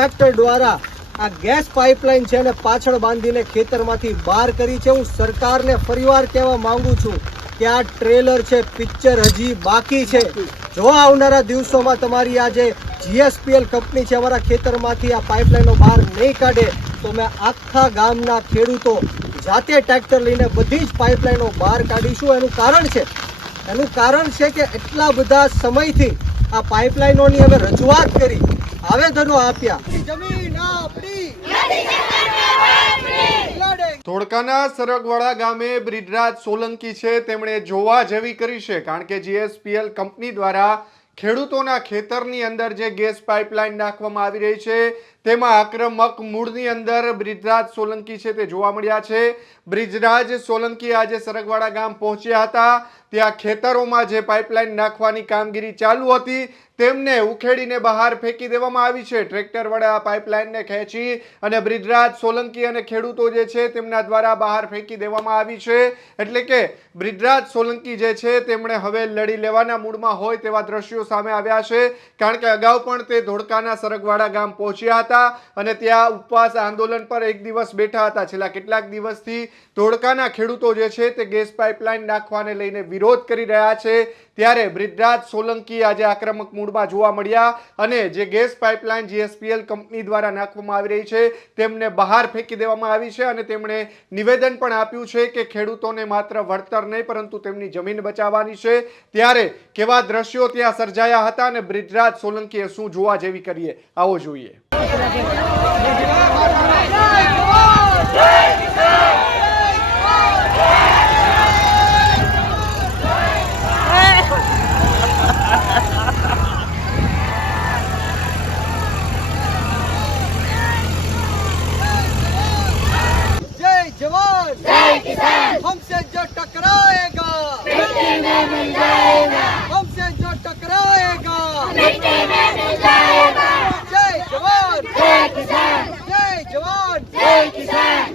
Tractor દ્વારા આ gas pipeline છે ને પાછળ બાંધીને ખેતરમાંથી બહાર કરી છે। હું સરકારને ફરીવાર કહેવા માંગુ છું કે આ ટ્રેલર છે, પિક્ચર હજી બાકી છે। જો આવનારા દિવસોમાં તમારી આ જે GSPL કંપની છે અમારા ખેતરમાંથી આ પાઇપલાઇનો બહાર નહીં કાઢે તો મેં આખા ગામના ખેડૂતો જાતે ટ્રેક્ટર લઈને બધી જ પાઇપલાઇનો બહાર કાઢીશું। એનું કારણ છે કે એટલા બધા સમયથી આ પાઇપલાઇનોની અમે રજૂઆત કરી, આવેદનો આપ્યા। જમીન આપણી, ધોળકાના સરગવાડા ગામે બ્રિજરાજ સોલંકી છે તેમણે જોવા જેવી કરી છે, કારણ કે GSPL કંપની દ્વારા ખેડૂતોના ખેતરની અંદર જે ગેસ પાઇપલાઇન નાખવામાં આવી રહી છે તેમાં આક્રમક મૂળની અંદર બ્રિજરાજ સોલંકી છે તે જોવા મળ્યા છે। બ્રિજરાજ સોલંકી આજે સરગવાડા ગામ પહોંચ્યા હતા। ત્યાં ખેતરોમાં જે પાઇપલાઇન નાખવાની કામગીરી ચાલુ હતી તેમને ઉખેડીને બહાર ફેંકી દેવામાં આવી છે। ટ્રેક્ટર વડે આ પાઇપલાઇનને ખેંચી અને બ્રિજરાજ સોલંકી અને ખેડૂતો જે છે તેમના દ્વારા બહાર ફેંકી દેવામાં આવી છે। એટલે કે બ્રિજરાજ સોલંકી જે છે તેમણે હવે લડી લેવાના મૂડમાં હોય તેવા દ્રશ્યો સામે આવ્યા છે, કારણ કે અગાઉ પણ તે ધોળકાના સરગવાડા ગામ પહોંચ્યા હતા અને ત્યાં ઉપવાસ આંદોલન પર એક દિવસ બેઠા હતા। છેલ્લા કેટલાક દિવસથી ધોળકાના ખેડૂતો જે છે તે ગેસ પાઇપલાઇન નાખવાને લઈને વિરોધ કરી રહ્યા છે, ત્યારે બ્રિજરાજ સોલંકી આજે આક્રમક મૂડમાં જોવા મળ્યા અને જે ગેસ પાઇપલાઇન GSPL કંપની દ્વારા નાખવામાં આવી રહી છે તેમને બહાર ફેંકી દેવામાં આવી છે અને તેમણે નિવેદન પણ આપ્યું છે કે ખેડૂતોને માત્ર વળતર નહીં પરંતુ તેમની જમીન બચાવવાની છે। ત્યારે કેવા દ્રશ્યો ત્યાં સર્જાયા હતા અને બ્રિજરાજ સોલંકીએ શું જોવા જેવી કરીએ, આવો જોઈએ। जवान जय किसान, हमसे जो टकराएगा मिट्टी में मिल जाएगा, हमसे जो टकराएगा मिट्टी में मिल जाएगा। जय जवान जय किसान, जय जवान जय किसान।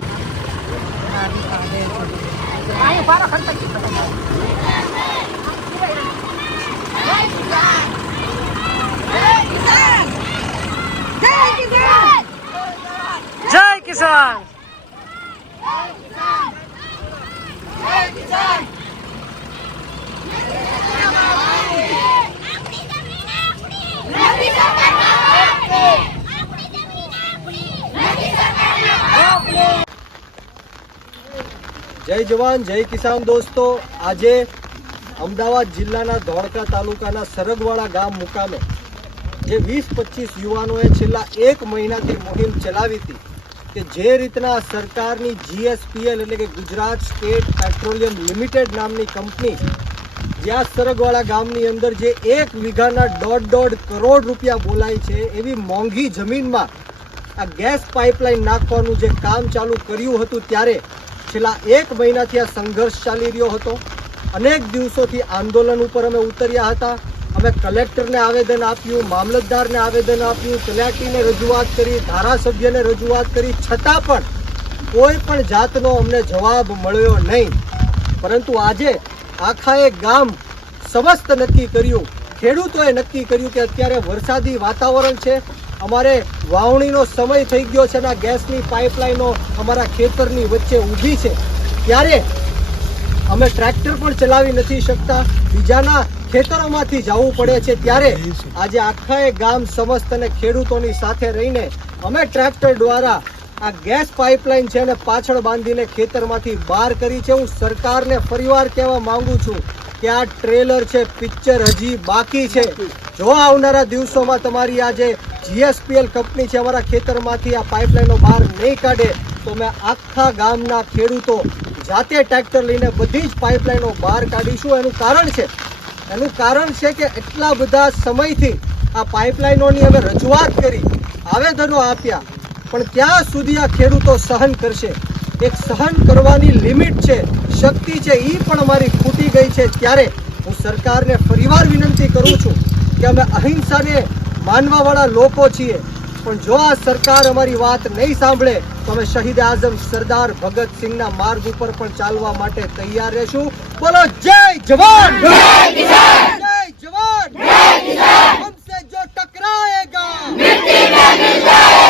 जय किसान। જય જવાન જય કિસાન। દોસ્તો, આજે અમદાવાદ જિલ્લાના ધોળકા તાલુકાના સરગવાડા ગામ મુકામે જે 20-25 યુવાનોએ છેલ્લા એક મહિનાથી મુહિમ ચલાવી હતી કે જે રીતના સરકારની GSPL એટલે કે ગુજરાત સ્ટેટ પેટ્રોલિયમ લિમિટેડ નામની કંપની જ્યાં સરગવાડા ગામની અંદર જે 1 વીઘાના 1.5 કરોડ રૂપિયા બોલાય છે એવી મોંઘી જમીનમાં આ ગેસ પાઇપલાઇન નાખવાનું જે કામ ચાલુ કર્યું હતું, ત્યારે છેલ્લા એક મહિનાથી આ સંઘર્ષ ચાલી રહ્યો હતો। અનેક દિવસોથી આંદોલન ઉપર અમે ઉતર્યા હતા। અમે કલેક્ટરને આવેદન આપ્યું, મામલતદારને આવેદન આપ્યું, તલાટીને રજૂઆત કરી, ધારાસભ્યને રજૂઆત કરી, છતાં પણ કોઈ પણ જાતનો અમને જવાબ મળ્યો નહીં। પરંતુ આજે આખા એક ગામ સમસ્ત નક્કી કર્યું, ખેડૂતોએ નક્કી કર્યું કે અત્યારે વરસાદી વાતાવરણ છે, અમારે વાવણીનો સમય થઈ ગયો છે અને આ ગેસની પાઇપલાઇનો અમારા ખેતરની વચ્ચે ઊભી છે, ત્યારે અમે ટ્રેક્ટર પણ ચલાવી નથી શકતા, બીજાના ખેતરોમાંથી જવું પડે છે। ત્યારે આજે આખા એક ગામ સમસ્ત અને ખેડૂતોની સાથે રહીને અમે ટ્રેક્ટર દ્વારા આ ગેસ પાઇપલાઇન છે ને પાછળ બાંધીને ખેતરમાંથી બહાર કરી છે। હું સરકારને ફરીવાર કહેવા માંગુ છું કે આ ટ્રેલર છે, પિક્ચર હજી બાકી છે। જો આવનારા દિવસોમાં તમારી આ જે GSPL કંપની છે અમારા ખેતરમાંથી આ પાઇપલાઇનો બહાર નહીં કાઢે તો મેં આખા ગામના ખેડૂતો જાતે ટ્રેક્ટર લઈને બધી જ પાઇપલાઇનો બહાર કાઢીશું। એનું કારણ છે કે એટલા બધા સમયથી આ પાઇપલાઇનોની અમે રજૂઆત કરી, આવેદનો આપ્યા, પણ ક્યાં સુધી આ ખેડૂતો સહન કરશે? એક સહન કરવાની લિમિટ છે, શક્તિ છે, એ પણ અમારી ખૂટી ગઈ છે। ત્યારે હું સરકારને ફરીવાર વિનંતી કરું છું કે અમે અહિંસાને માનવાવાળા લોકો છીએ, પણ જો આ સરકાર અમારી વાત નહીં સાંભળે તો અમે શહીદ આઝમ સરદાર ભગતસિંહના માર્ગ ઉપર પણ ચાલવા માટે તૈયાર રહેશું। બોલો જય જવાન જય કિસાન, જય જવાન જય કિસાન। हमसे जो टकराएगा मिट्टी में मिल जाएगा।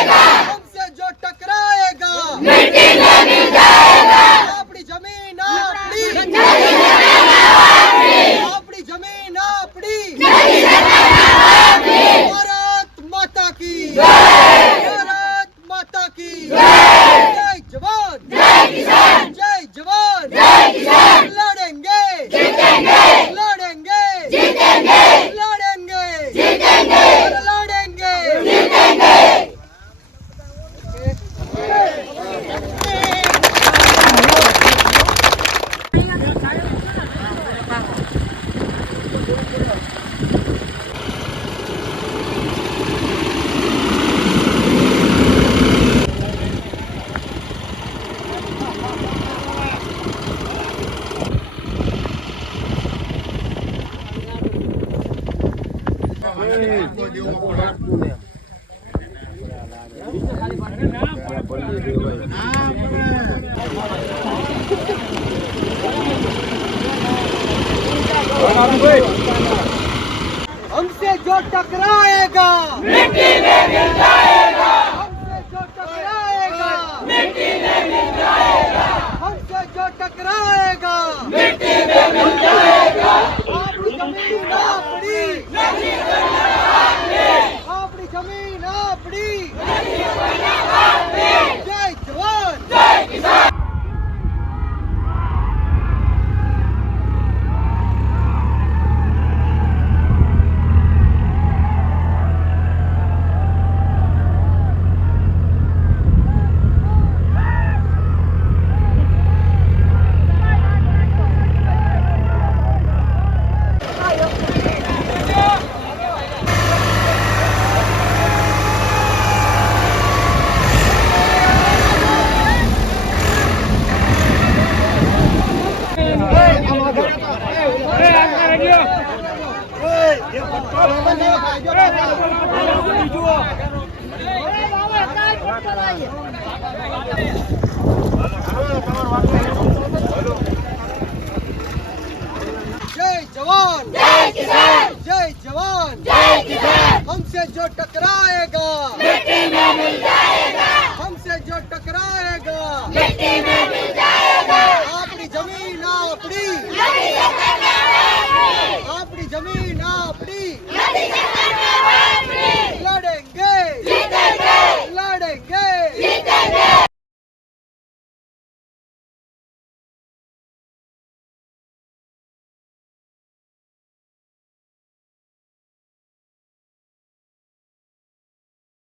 हमसे जो टकराएगा मिट्टी में मिल जाएगा। हमसे जो टकराएगा मिट्टी में मिल जाएगा। हमसे जो टकराएगा मिट्टी में मिल जाएगा। आपकी जमीन आपकी आपकी जमीन आपकी। जय जवान जय किसान। जय जवान जय किसान। जय जवान जय किसान। हमसे जो टकराएगा मिट्टी में मिल जाएगा। हमसे जो टकराएगा मिट्टी में मिल जाएगा। अपनी जमीन अपनी